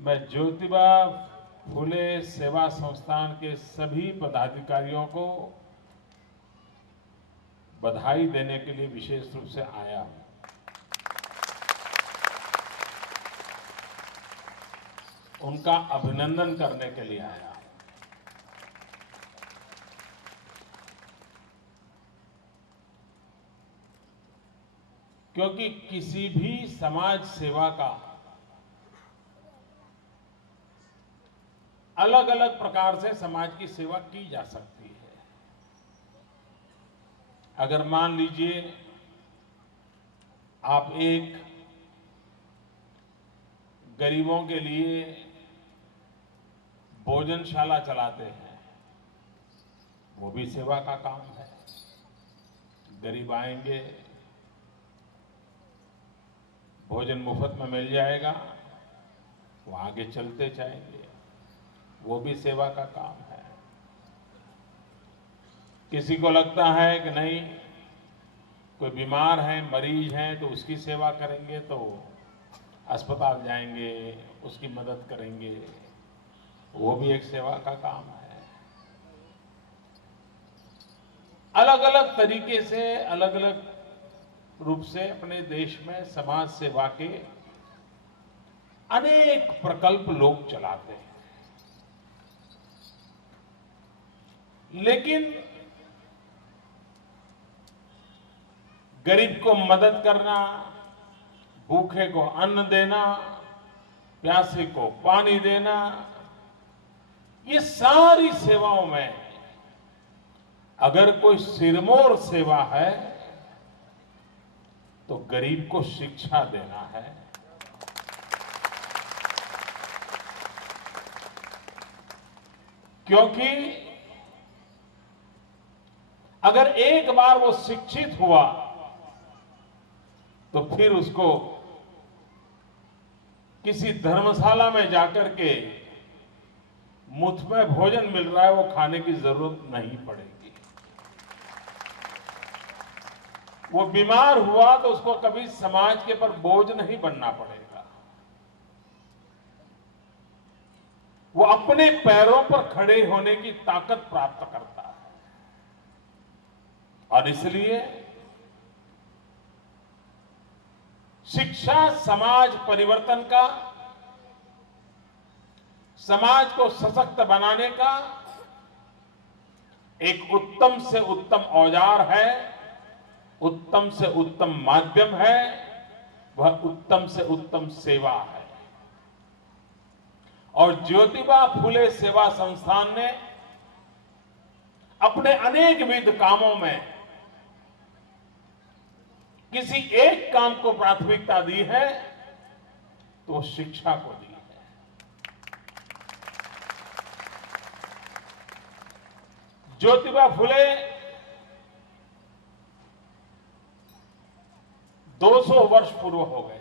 मैं ज्योतिबा फुले सेवा संस्थान के सभी पदाधिकारियों को बधाई देने के लिए विशेष रूप से आया हूं। उनका अभिनंदन करने के लिए आया हूं। क्योंकि किसी भी समाज सेवा का अलग अलग प्रकार से समाज की सेवा की जा सकती है। अगर मान लीजिए आप एक गरीबों के लिए भोजनशाला चलाते हैं, वो भी सेवा का काम है। गरीब आएंगे, भोजन मुफ्त में मिल जाएगा, वो आगे चलते जाएंगे, वो भी सेवा का काम है। किसी को लगता है कि नहीं, कोई बीमार है, मरीज है, तो उसकी सेवा करेंगे, तो अस्पताल जाएंगे, उसकी मदद करेंगे, वो भी एक सेवा का काम है। अलग अलग तरीके से, अलग अलग रूप से अपने देश में समाज सेवा के अनेक प्रकल्प लोग चलाते हैं। लेकिन गरीब को मदद करना, भूखे को अन्न देना, प्यासे को पानी देना, ये सारी सेवाओं में अगर कोई सिरमौर सेवा है तो गरीब को शिक्षा देना है। क्योंकि अगर एक बार वो शिक्षित हुआ तो फिर उसको किसी धर्मशाला में जाकर के मुफ्त में भोजन मिल रहा है, वो खाने की जरूरत नहीं पड़ेगी। वो बीमार हुआ तो उसको कभी समाज के पर बोझ नहीं बनना पड़ेगा। वो अपने पैरों पर खड़े होने की ताकत प्राप्त करता है। और इसलिए शिक्षा समाज परिवर्तन का, समाज को सशक्त बनाने का एक उत्तम से उत्तम औजार है, उत्तम से उत्तम माध्यम है, वह उत्तम से उत्तम सेवा है। और ज्योतिबा फुले सेवा संस्थान ने अपने अनेकविध कामों में किसी एक काम को प्राथमिकता दी है, तो वो शिक्षा को दी है। ज्योतिबा फुले 200 वर्ष पूर्व हो गए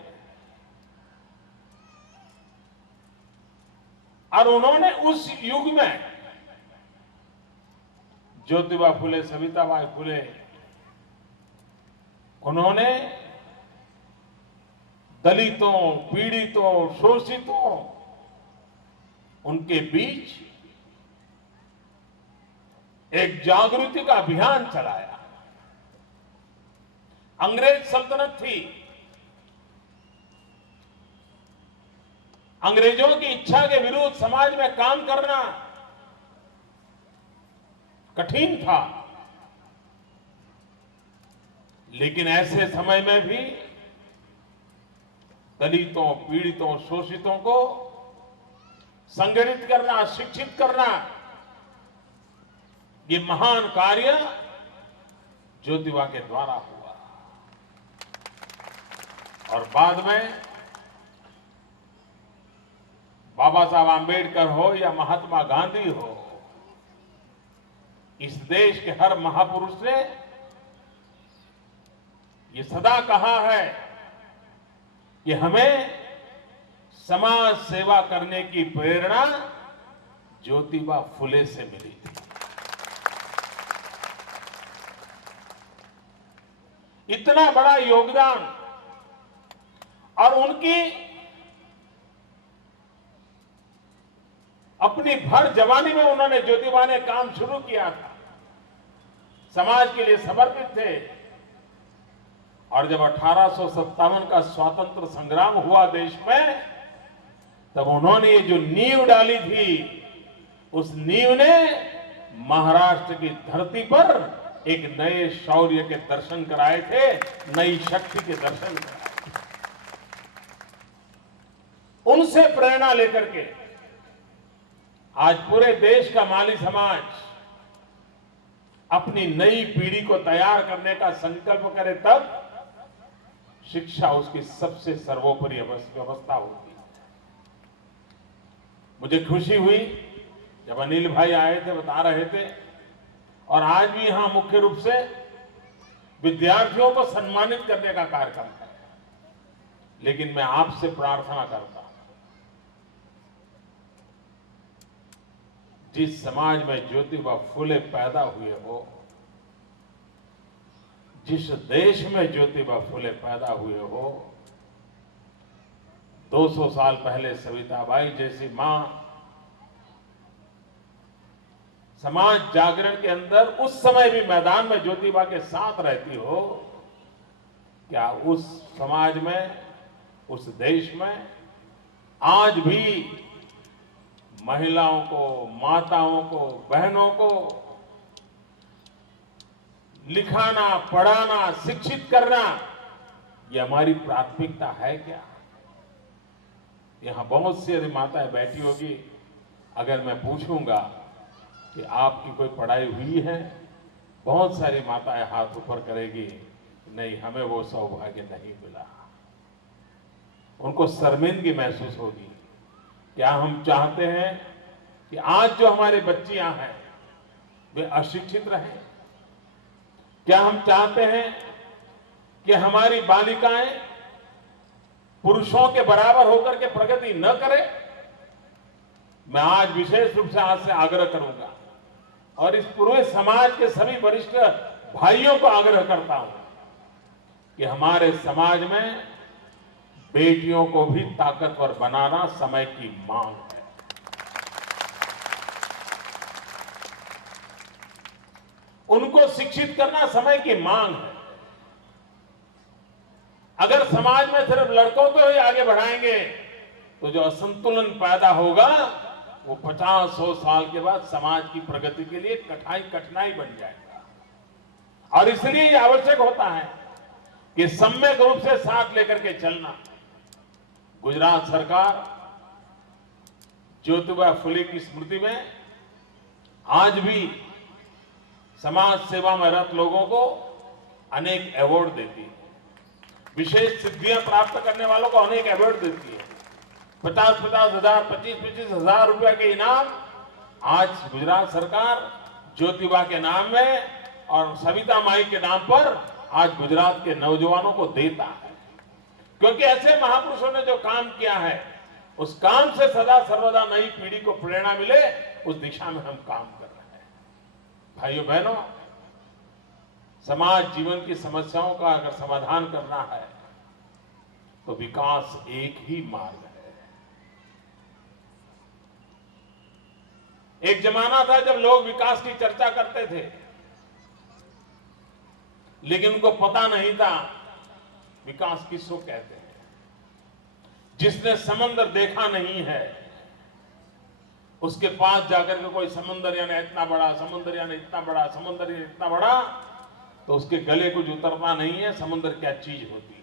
और उन्होंने उस युग में, ज्योतिबा फुले, सविताबाई फुले, उन्होंने दलितों, पीड़ितों, शोषितों, उनके बीच एक जागृति का अभियान चलाया। अंग्रेज सल्तनत थी, अंग्रेजों की इच्छा के विरुद्ध समाज में काम करना कठिन था। लेकिन ऐसे समय में भी दलितों, पीड़ितों, शोषितों को संगठित करना, शिक्षित करना, ये महान कार्य ज्योतिबा के द्वारा हुआ। और बाद में बाबा साहब आंबेडकर हो या महात्मा गांधी हो, इस देश के हर महापुरुष ने ये सदा कहा है कि हमें समाज सेवा करने की प्रेरणा ज्योतिबा फुले से मिली थी। इतना बड़ा योगदान और उनकी अपनी भर जवानी में उन्होंने ज्योतिबा ने काम शुरू किया था, समाज के लिए समर्पित थे। और जब 1857 का स्वतंत्र संग्राम हुआ देश में, तब उन्होंने ये जो नींव डाली थी, उस नींव ने महाराष्ट्र की धरती पर एक नए शौर्य के दर्शन कराए थे, नई शक्ति के दर्शन कराए। उनसे प्रेरणा लेकर के आज पूरे देश का माली समाज अपनी नई पीढ़ी को तैयार करने का संकल्प करे, तब शिक्षा उसकी सबसे सर्वोपरि व्यवस्था होती है। मुझे खुशी हुई जब अनिल भाई आए थे, बता रहे थे, और आज भी यहां मुख्य रूप से विद्यार्थियों को सम्मानित करने का कार्यक्रम है। लेकिन मैं आपसे प्रार्थना करता हूं, जिस समाज में ज्योतिबा फुले पैदा हुए हो, जिस देश में ज्योतिबा फुले पैदा हुए हो, 200 साल पहले सविताबाई जैसी मां समाज जागरण के अंदर उस समय भी मैदान में ज्योतिबा के साथ रहती हो, क्या उस समाज में, उस देश में आज भी महिलाओं को, माताओं को, बहनों को लिखाना, पढ़ाना, शिक्षित करना, ये हमारी प्राथमिकता है क्या? यहां बहुत सी यदि माताएं बैठी होगी, अगर मैं पूछूंगा कि आपकी कोई पढ़ाई हुई है, बहुत सारी माताएं हाथ ऊपर करेगी, नहीं, हमें वो सौभाग्य नहीं मिला। उनको शर्मिंदगी महसूस होगी। क्या हम चाहते हैं कि आज जो हमारे बच्चियां हैं वे अशिक्षित रहें? क्या हम चाहते हैं कि हमारी बालिकाएं पुरुषों के बराबर होकर के प्रगति न करें? मैं आज विशेष रूप से आज से आग्रह करूंगा और इस पूरे समाज के सभी वरिष्ठ भाइयों को आग्रह करता हूं कि हमारे समाज में बेटियों को भी ताकतवर बनाना समय की मांग है। उनको शिक्षित करना समय की मांग है। अगर समाज में सिर्फ लड़कों को ही आगे बढ़ाएंगे तो जो असंतुलन पैदा होगा वो 50-100 साल के बाद समाज की प्रगति के लिए कठिनाई बन जाएगा। और इसलिए ये आवश्यक होता है कि सम्यक रूप से साथ लेकर के चलना। गुजरात सरकार ज्योतिबा फुले की स्मृति में आज भी समाज सेवा में रत लोगों को अनेक अवार्ड देती है, विशेष सिद्धियां प्राप्त करने वालों को अनेक अवार्ड देती है। 50-50 हजार, 25-25 हजार रुपया के इनाम आज गुजरात सरकार ज्योतिबा के नाम में और सविता माई के नाम पर आज गुजरात के नौजवानों को देता है, क्योंकि ऐसे महापुरुषों ने जो काम किया है उस काम से सदा सर्वदा नई पीढ़ी को प्रेरणा मिले, उस दिशा में हम काम कर रहे हैं। भाइयों बहनों, समाज जीवन की समस्याओं का अगर समाधान करना है तो विकास एक ही मार्ग है। एक जमाना था जब लोग विकास की चर्चा करते थे, लेकिन उनको पता नहीं था विकास किसको कहते हैं। जिसने समंदर देखा नहीं है उसके पास जाकर के कोई समंदर यानी इतना बड़ा, समंदर यानी इतना बड़ा, समंदर यानी इतना बड़ा, तो उसके गले कुछ उतरना नहीं है समंदर क्या चीज होती है।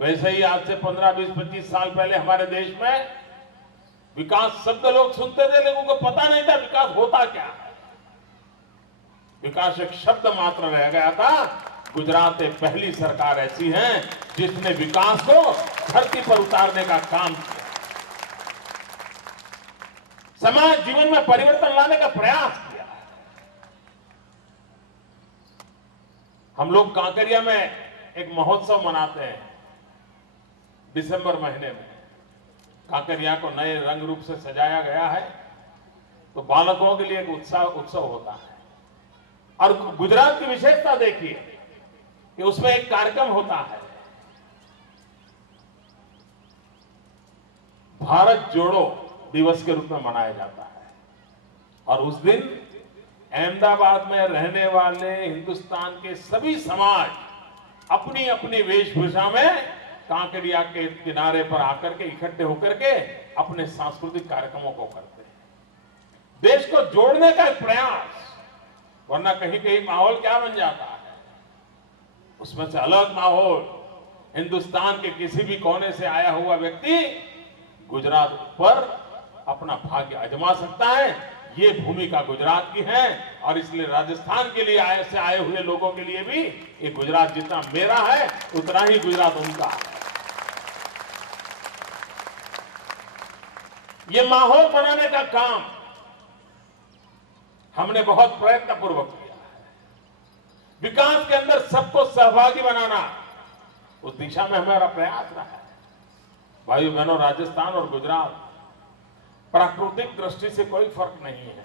वैसे ही आज से 15, 20, 25 साल पहले हमारे देश में विकास शब्द लोग सुनते थे, लेकिन उनको पता नहीं था विकास होता क्या है। विकास एक शब्द मात्र रह गया था। गुजरात एक पहली सरकार ऐसी है जिसने विकास को धरती पर उतारने का काम किया, समाज जीवन में परिवर्तन लाने का प्रयास किया। हम लोग कांकरिया में एक महोत्सव मनाते हैं दिसंबर महीने में। कांकरिया को नए रंग रूप से सजाया गया है, तो बालकों के लिए एक उत्सव होता है। और गुजरात की विशेषता देखिए कि उसमें एक कार्यक्रम होता है, भारत जोड़ो दिवस के रूप में मनाया जाता है। और उस दिन अहमदाबाद में रहने वाले हिंदुस्तान के सभी समाज अपनी अपनी वेशभूषा में कांकरिया के किनारे पर आकर के इकट्ठे होकर के अपने सांस्कृतिक कार्यक्रमों को करते हैं। देश को जोड़ने का एक प्रयास, वरना कहीं कहीं माहौल क्या बन जाता है, उसमें से अलग माहौल। हिंदुस्तान के किसी भी कोने से आया हुआ व्यक्ति गुजरात पर अपना भाग्य आजमा सकता है। ये भूमिका गुजरात की है और इसलिए राजस्थान के लिए आए हुए लोगों के लिए भी ये गुजरात जितना मेरा है उतना ही गुजरात उनका है। ये माहौल बनाने का काम हमने बहुत प्रयत्नपूर्वक किया है। विकास के अंदर सबको सहभागी बनाना, उस दिशा में हमारा प्रयास रहा है। भाइयों बहनों, राजस्थान और गुजरात प्राकृतिक दृष्टि से कोई फर्क नहीं है।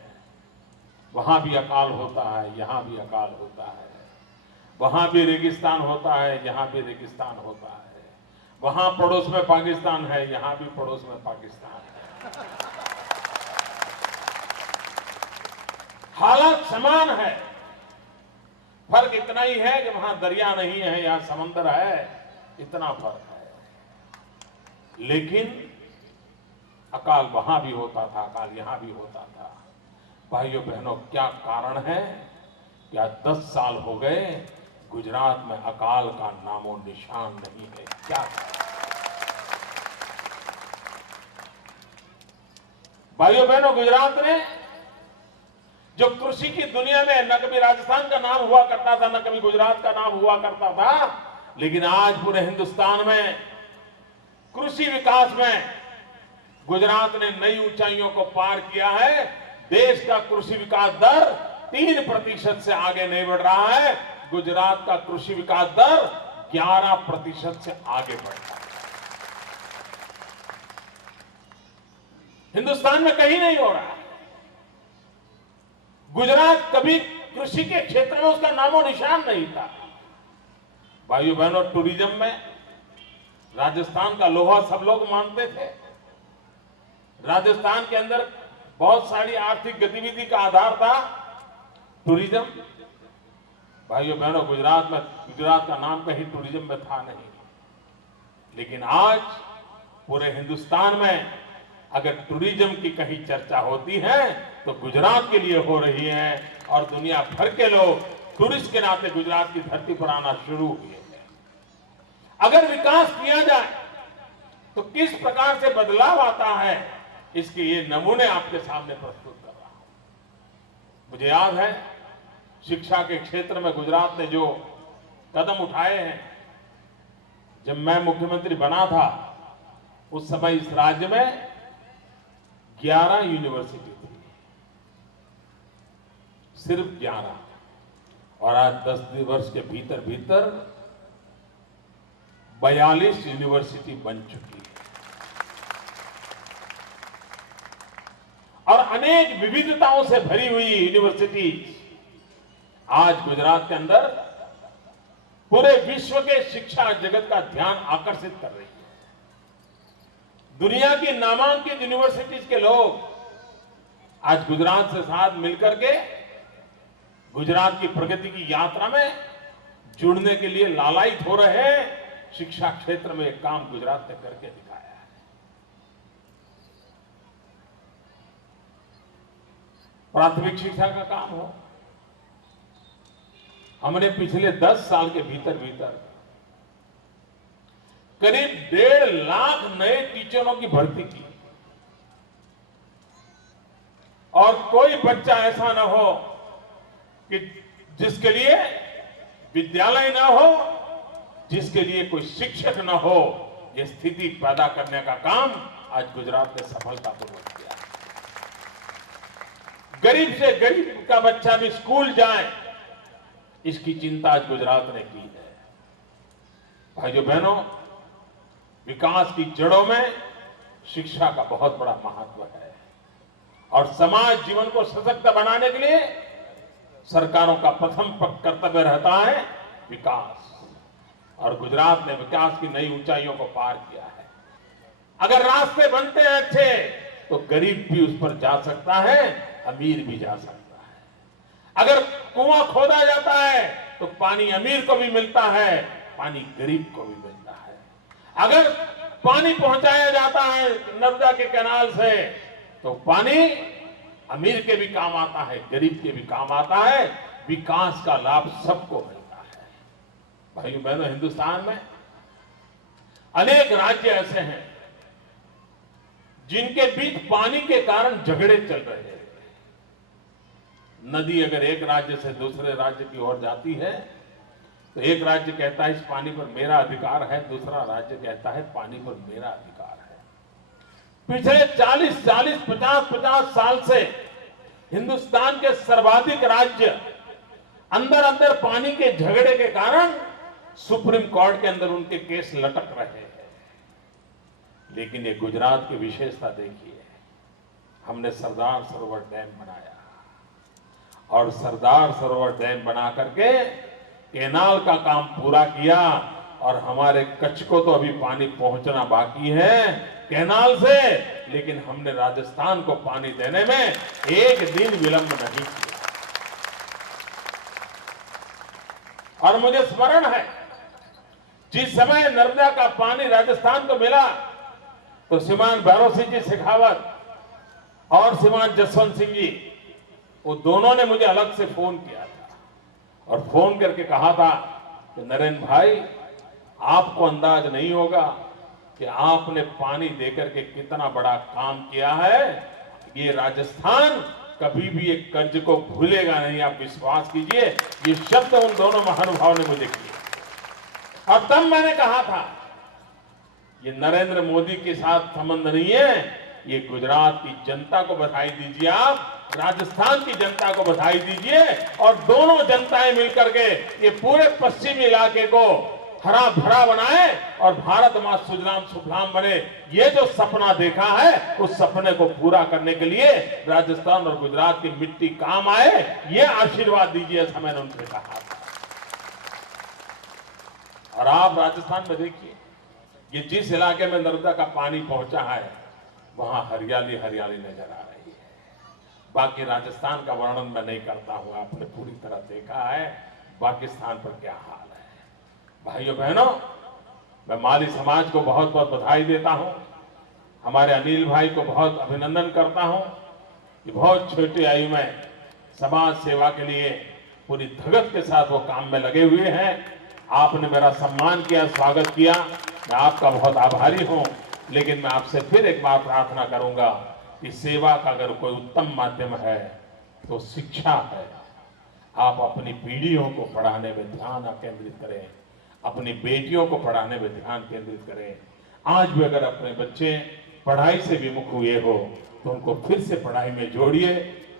वहां भी अकाल होता है, यहां भी अकाल होता है। वहां भी रेगिस्तान होता है, यहां भी रेगिस्तान होता है। वहां पड़ोस में पाकिस्तान है, यहां भी पड़ोस में पाकिस्तान है। हालात समान है, फर्क इतना ही है कि वहां दरिया नहीं है, यहां समंदर है, इतना फर्क है। लेकिन अकाल वहां भी होता था, अकाल यहां भी होता था। भाइयों बहनों, क्या कारण है? क्या 10 साल हो गए गुजरात में अकाल का नामो निशान नहीं है? क्या भाइयों बहनों, गुजरात ने जो कृषि की दुनिया में न कभी राजस्थान का नाम हुआ करता था, न कभी गुजरात का नाम हुआ करता था, लेकिन आज पूरे हिंदुस्तान में कृषि विकास में गुजरात ने नई ऊंचाइयों को पार किया है। देश का कृषि विकास दर 3% से आगे नहीं बढ़ रहा है, गुजरात का कृषि विकास दर 11% से आगे बढ़ रहा है। हिंदुस्तान में कहीं नहीं हो रहा है। गुजरात कभी कृषि के क्षेत्र में उसका नामो निशान नहीं था। भाइयों बहनों, टूरिज्म में राजस्थान का लोहा सब लोग मानते थे। राजस्थान के अंदर बहुत सारी आर्थिक गतिविधि का आधार था टूरिज्म। भाइयों बहनों, गुजरात का नाम कहीं टूरिज्म में था नहीं। लेकिन आज पूरे हिंदुस्तान में अगर टूरिज्म की कहीं चर्चा होती है तो गुजरात के लिए हो रही है और दुनिया भर के लोग टूरिस्ट के नाते गुजरात की धरती पर आना शुरू हुए हैं। अगर विकास किया जाए तो किस प्रकार से बदलाव आता है, इसके ये नमूने आपके सामने प्रस्तुत कर रहा हूं। मुझे याद है शिक्षा के क्षेत्र में गुजरात ने जो कदम उठाए हैं। जब मैं मुख्यमंत्री बना था उस समय इस राज्य में 11 यूनिवर्सिटी थी, सिर्फ 11, और आज 10 वर्ष के भीतर भीतर 42 यूनिवर्सिटी बन चुकी है और अनेक विविधताओं से भरी हुई यूनिवर्सिटी आज गुजरात के अंदर पूरे विश्व के शिक्षा जगत का ध्यान आकर्षित कर रही है। दुनिया की नामांकित यूनिवर्सिटीज के लोग आज गुजरात से साथ मिलकर के गुजरात की प्रगति की यात्रा में जुड़ने के लिए लालायित हो रहे हैं। शिक्षा क्षेत्र में एक काम गुजरात ने करके दिखाया है। प्राथमिक शिक्षा का काम हो, हमने पिछले 10 साल के भीतर करीब 1.5 लाख नए टीचरों की भर्ती की और कोई बच्चा ऐसा ना हो कि जिसके लिए विद्यालय ना हो, जिसके लिए कोई शिक्षक ना हो। यह स्थिति पैदा करने का काम आज गुजरात ने सफलतापूर्वक किया। गरीब से गरीब का बच्चा भी स्कूल जाए, इसकी चिंता आज गुजरात ने की है। भाइयों बहनों, विकास की जड़ों में शिक्षा का बहुत बड़ा महत्व है और समाज जीवन को सशक्त बनाने के लिए सरकारों का प्रथम कर्तव्य रहता है विकास। और गुजरात ने विकास की नई ऊंचाइयों को पार किया है। अगर रास्ते बनते हैं अच्छे तो गरीब भी उस पर जा सकता है, अमीर भी जा सकता है। अगर कुआं खोदा जाता है तो पानी अमीर को भी मिलता है, पानी गरीब को भी मिलता है। अगर पानी पहुंचाया जाता है नर्मदा के कैनाल से तो पानी अमीर के भी काम आता है, गरीब के भी काम आता है, विकास का लाभ सबको मिलता है। भाइयों बहनों, हिंदुस्तान में अनेक राज्य ऐसे हैं जिनके बीच पानी के कारण झगड़े चल रहे हैं। नदी अगर एक राज्य से दूसरे राज्य की ओर जाती है तो एक राज्य कहता है इस पानी पर मेरा अधिकार है, दूसरा राज्य कहता है पानी पर मेरा अधिकार है। पिछले 40, 50 साल से हिंदुस्तान के सर्वाधिक राज्य अंदर अंदर पानी के झगड़े के कारण सुप्रीम कोर्ट के अंदर उनके केस लटक रहे हैं। लेकिन ये गुजरात की विशेषता देखिए, हमने सरदार सरोवर डैम बनाया और सरदार सरोवर डैम बना करके कैनाल का काम पूरा किया और हमारे कच्छ को तो अभी पानी पहुंचना बाकी है कैनाल से, लेकिन हमने राजस्थान को पानी देने में एक दिन विलंब नहीं किया। और मुझे स्मरण है जिस समय नर्मदा का पानी राजस्थान को मिला तो श्रीमान भैरव सिंह जी शेखावत और श्रीमान जसवंत सिंह जी, वो दोनों ने मुझे अलग से फोन किया था और फोन करके कहा था कि नरेंद्र भाई, आपको अंदाज नहीं होगा कि आपने पानी देकर के कितना बड़ा काम किया है। ये राजस्थान कभी भी एक कर्ज को भूलेगा नहीं, आप विश्वास कीजिए। ये शब्द उन दोनों महानुभावों ने मुझे किए और तब मैंने कहा था ये नरेंद्र मोदी के साथ संबंध नहीं है, ये गुजरात की जनता को बधाई दीजिए, आप राजस्थान की जनता को बधाई दीजिए और दोनों जनताएं मिलकर के ये पूरे पश्चिमी इलाके को हरा भरा बनाए और भारत मां सुजलाम सुफलाम बने। ये जो सपना देखा है उस सपने को पूरा करने के लिए राजस्थान और गुजरात की मिट्टी काम आए, ये आशीर्वाद दीजिए, ऐसा मैंने उनसे कहा था। और आप राजस्थान में देखिए, ये जिस इलाके में नर्मदा का पानी पहुंचा है वहां हरियाली हरियाली नजर आ रही है। बाकी राजस्थान का वर्णन मैं नहीं करता हूं, आपने पूरी तरह देखा है बाकी स्थान पर क्या हाल है। भाइयों बहनों, मैं माली समाज को बहुत बहुत बधाई देता हूं, हमारे अनिल भाई को बहुत अभिनंदन करता हूं कि बहुत छोटी आयु में समाज सेवा के लिए पूरी धगत के साथ वो काम में लगे हुए हैं। आपने मेरा सम्मान किया, स्वागत किया, मैं आपका बहुत आभारी हूं। लेकिन मैं आपसे फिर एक बार प्रार्थना करूंगा कि सेवा का अगर कोई उत्तम माध्यम है तो शिक्षा है। आप अपनी पीढ़ियों को पढ़ाने में ध्यान केंद्रित करें, अपनी बेटियों को पढ़ाने में ध्यान केंद्रित करें। आज भी अगर अपने बच्चे पढ़ाई से विमुख हुए हो तो उनको फिर से पढ़ाई में जोड़िए।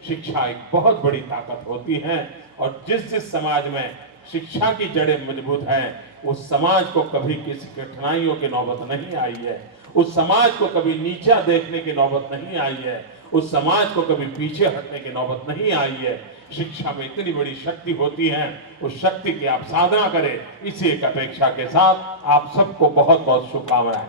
शिक्षा एक बहुत बड़ी ताकत होती है और जिस समाज में शिक्षा की जड़ें मजबूत हैं उस समाज को कभी किसी कठिनाइयों की नौबत नहीं आई है, उस समाज को कभी नीचा देखने की नौबत नहीं आई है, उस समाज को कभी पीछे हटने की नौबत नहीं आई है। शिक्षा में इतनी बड़ी शक्ति होती है, उस शक्ति की आप साधना करें, इसी एक अपेक्षा के साथ आप सबको बहुत बहुत शुभकामनाएं।